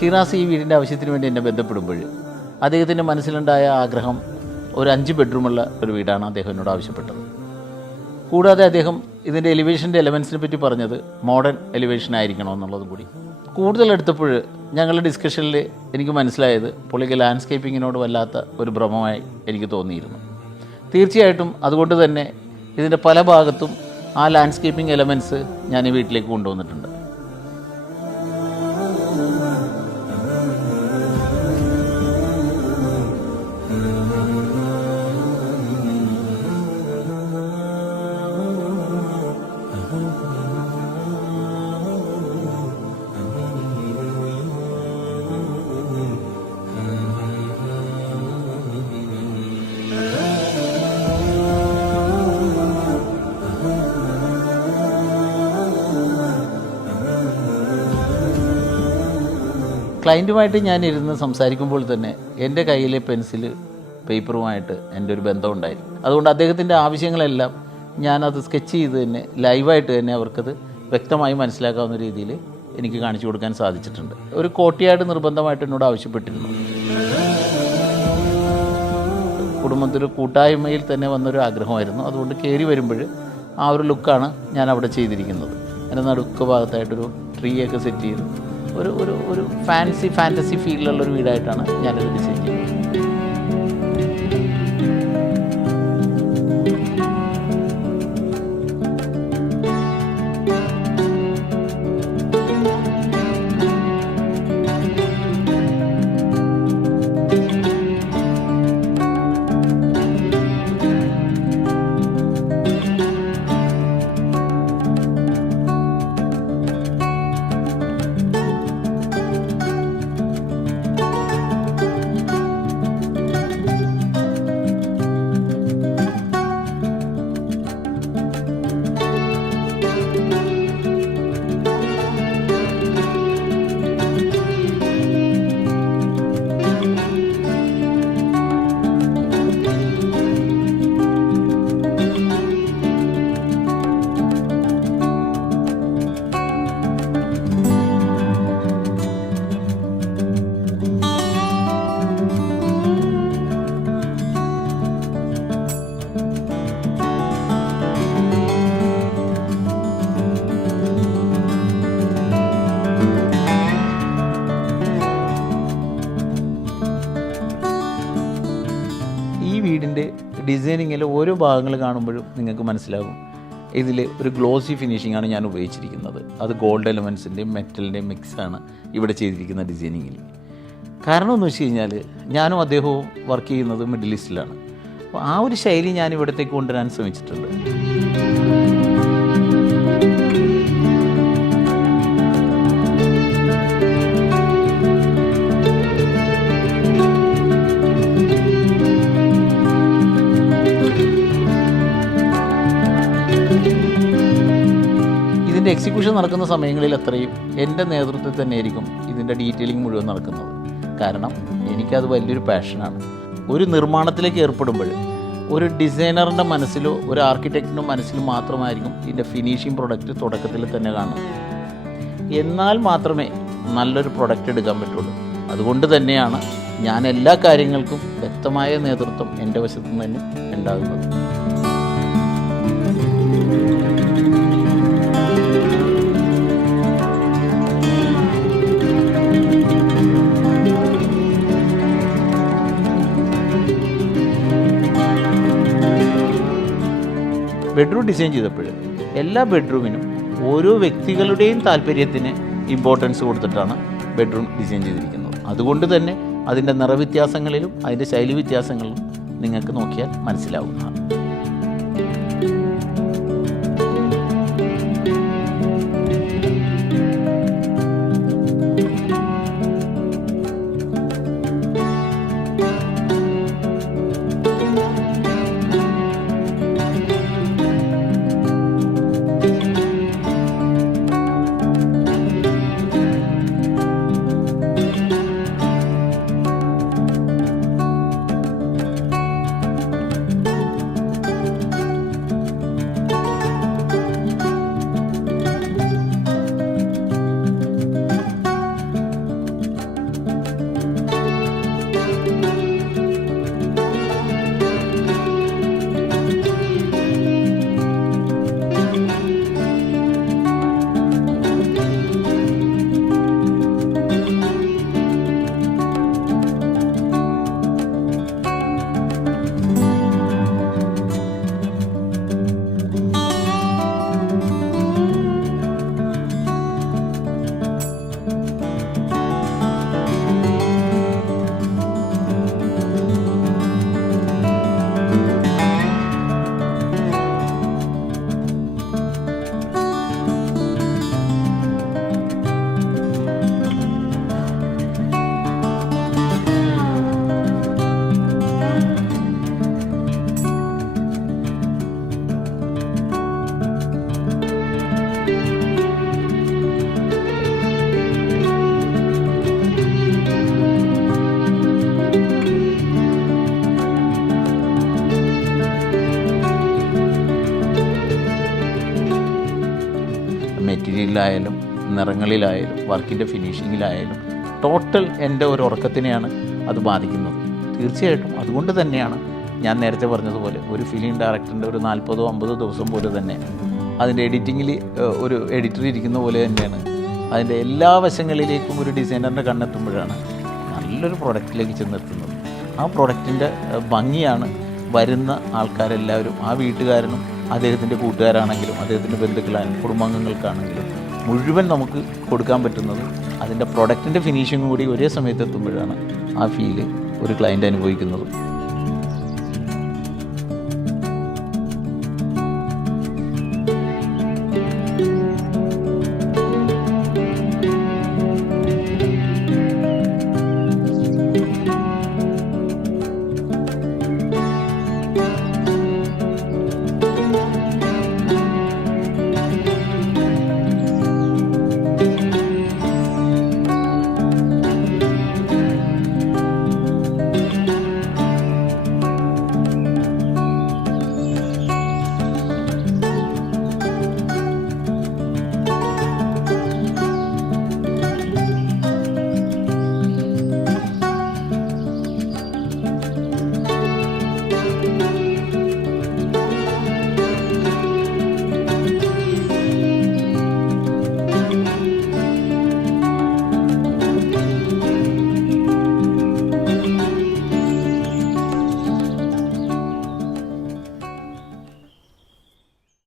Shiraz ഈ വീടിൻ്റെ ആവശ്യത്തിന് വേണ്ടി എന്നെ ബന്ധപ്പെടുമ്പോൾ അദ്ദേഹത്തിൻ്റെ മനസ്സിലുണ്ടായ ആഗ്രഹം ഒരു 5 ബെഡ്റൂമുള്ള ഒരു വീടാണ് അദ്ദേഹം എന്നോട് ആവശ്യപ്പെട്ടത്. കൂടാതെ അദ്ദേഹം ഇതിൻ്റെ എലിവേഷൻ്റെ എലമെൻസിനെ പറ്റി പറഞ്ഞത് മോഡേൺ എലിവേഷൻ ആയിരിക്കണം എന്നുള്ളതും കൂടി. കൂടുതൽ എടുത്തപ്പോൾ ഞങ്ങളുടെ ഡിസ്കഷനിൽ എനിക്ക് മനസ്സിലായത് പുള്ളിക്ക് ലാൻഡ്സ്കേപ്പിങ്ങിനോട് വല്ലാത്ത ഒരു ഭ്രമമായി എനിക്ക് തോന്നിയിരുന്നു. തീർച്ചയായിട്ടും അതുകൊണ്ട് തന്നെ ഇതിൻ്റെ പല ഭാഗത്തും ആ ലാൻഡ്സ്കേപ്പിംഗ് എലമെൻറ്റ്സ് ഞാൻ ഈ വീട്ടിലേക്ക് കൊണ്ടുവന്നിട്ടുണ്ട്. ക്ലയൻറ്റുമായിട്ട് ഞാൻ ഇരുന്ന് സംസാരിക്കുമ്പോൾ തന്നെ എൻ്റെ കയ്യിലെ പെൻസിൽ പേപ്പറുമായിട്ട് എൻ്റെ ഒരു ബന്ധമുണ്ടായിരുന്നു. അതുകൊണ്ട് അദ്ദേഹത്തിൻ്റെ ആവശ്യങ്ങളെല്ലാം ഞാനത് സ്കെച്ച് ചെയ്ത് തന്നെ ലൈവായിട്ട് തന്നെ അവർക്കത് വ്യക്തമായി മനസ്സിലാക്കാവുന്ന രീതിയിൽ എനിക്ക് കാണിച്ചു കൊടുക്കാൻ സാധിച്ചിട്ടുണ്ട്. ഒരു കോട്ടിയാട് നിർബന്ധമായിട്ട് എന്നോട് ആവശ്യപ്പെട്ടിരുന്നു. കുടുംബത്തിൽ കൂട്ടായ്മയിൽ തന്നെ വന്നൊരു ആഗ്രഹമായിരുന്നു. അതുകൊണ്ട് കയറി വരുമ്പോൾ ആ ഒരു ലുക്കാണ് ഞാൻ അവിടെ ചെയ്തിരിക്കുന്നത്. എൻ്റെ നടുക്ക് ഭാഗത്തായിട്ടൊരു ട്രീയൊക്കെ സെറ്റ് ചെയ്ത് ഒരു ഫാൻറ്റസി ഫീലിലുള്ളൊരു വീടായിട്ടാണ് ഞാനത് ഡിസൈൻ ചെയ്യുന്നത്. വീടിൻ്റെ ഡിസൈനിങ്ങിൽ ഓരോ ഭാഗങ്ങൾ കാണുമ്പോഴും നിങ്ങൾക്ക് മനസ്സിലാകും ഇതിൽ ഒരു ഗ്ലോസി ഫിനിഷിംഗാണ് ഞാൻ ഉപയോഗിച്ചിരിക്കുന്നത്. അത് ഗോൾഡ് എലമെൻസിൻ്റെയും മെറ്റലിൻ്റെയും മിക്സാണ് ഇവിടെ ചെയ്തിരിക്കുന്ന ഡിസൈനിങ്ങിൽ. കാരണം എന്ന് വെച്ച് കഴിഞ്ഞാൽ ഞാനും അദ്ദേഹവും വർക്ക് ചെയ്യുന്നത് മിഡിൽ ഈസ്റ്റിലാണ്. അപ്പോൾ ആ ഒരു ശൈലി ഞാൻ ഇവിടത്തേക്ക് കൊണ്ടുവരാൻ ശ്രമിച്ചിട്ടുണ്ട്. ഇതിൻ്റെ എക്സിക്യൂഷൻ നടക്കുന്ന സമയങ്ങളിൽ അത്രയും എൻ്റെ നേതൃത്വത്തിൽ തന്നെയായിരിക്കും ഇതിൻ്റെ ഡീറ്റെയിലിംഗ് മുഴുവൻ നടക്കുന്നത്. കാരണം എനിക്കത് വലിയൊരു പാഷനാണ്. ഒരു നിർമ്മാണത്തിലേക്ക് ഏർപ്പെടുമ്പോൾ ഒരു ഡിസൈനറിൻ്റെ മനസ്സിലോ ഒരു ആർക്കിടെക്റ്റിൻ്റെ മനസ്സിലോ മാത്രമായിരിക്കും ഇതിൻ്റെ ഫിനിഷിംഗ് പ്രൊഡക്റ്റ് തുടക്കത്തിൽ തന്നെ കാണും. എന്നാൽ മാത്രമേ നല്ലൊരു പ്രൊഡക്റ്റ് എടുക്കാൻ പറ്റുള്ളൂ. അതുകൊണ്ട് തന്നെയാണ് ഞാൻ എല്ലാ കാര്യങ്ങൾക്കും വ്യക്തമായ നേതൃത്വം എൻ്റെ വശത്തു നിന്ന് തന്നെ ഉണ്ടാകുന്നത്. ബെഡ്റൂം ഡിസൈൻ ചെയ്തപ്പോൾ എല്ലാ ബെഡ്റൂമിനും ഓരോ വ്യക്തികളുടെയും താല്പര്യത്തിന് ഇമ്പോർട്ടൻസ് കൊടുത്തിട്ടാണ് ബെഡ്റൂം ഡിസൈൻ ചെയ്തിരിക്കുന്നത്. അതുകൊണ്ട് തന്നെ അതിൻ്റെ നിറവ്യത്യാസങ്ങളിലും അതിൻ്റെ ശൈലി വ്യത്യാസങ്ങളിലും നിങ്ങൾക്ക് നോക്കിയാൽ മനസ്സിലാവുന്നതാണ്. മെറ്റീരിയലിലായാലും നിറങ്ങളിലായാലും വർക്കിൻ്റെ ഫിനിഷിങ്ങിലായാലും ടോട്ടൽ എൻ്റെ ഒരു ഉറക്കത്തിനെയാണ് അത് ബാധിക്കുന്നത്. തീർച്ചയായിട്ടും അതുകൊണ്ട് തന്നെയാണ് ഞാൻ നേരത്തെ പറഞ്ഞതുപോലെ ഒരു ഫിലിം ഡയറക്ടറിൻ്റെ ഒരു 40-50 ദിവസം പോലെ തന്നെ അതിൻ്റെ എഡിറ്റിങ്ങിൽ ഒരു എഡിറ്റർ ഇരിക്കുന്ന പോലെ തന്നെയാണ് അതിൻ്റെ എല്ലാ വശങ്ങളിലേക്കും ഒരു ഡിസൈനറിൻ്റെ കണ്ണെത്തുമ്പോഴാണ് നല്ലൊരു പ്രൊഡക്റ്റിലേക്ക് ചെന്നെത്തുന്നത്. ആ പ്രൊഡക്റ്റിൻ്റെ ഭംഗിയാണ് വരുന്ന ആൾക്കാരെല്ലാവരും, ആ വീട്ടുകാരനും അദ്ദേഹത്തിൻ്റെ കൂട്ടുകാരാണെങ്കിലും അദ്ദേഹത്തിൻ്റെ ബന്ധുക്കളാണെങ്കിലും കുടുംബാംഗങ്ങൾക്കാണെങ്കിലും മുഴുവൻ നമുക്ക് കൊടുക്കാൻ പറ്റുന്നത് അതിൻ്റെ പ്രൊഡക്റ്റിൻ്റെ ഫിനിഷിങ്ങും കൂടി ഒരേ സമയത്ത് എത്തുമ്പോഴാണ് ആ ഫീല് ഒരു ക്ലയൻറ്റ് അനുഭവിക്കുന്നത്.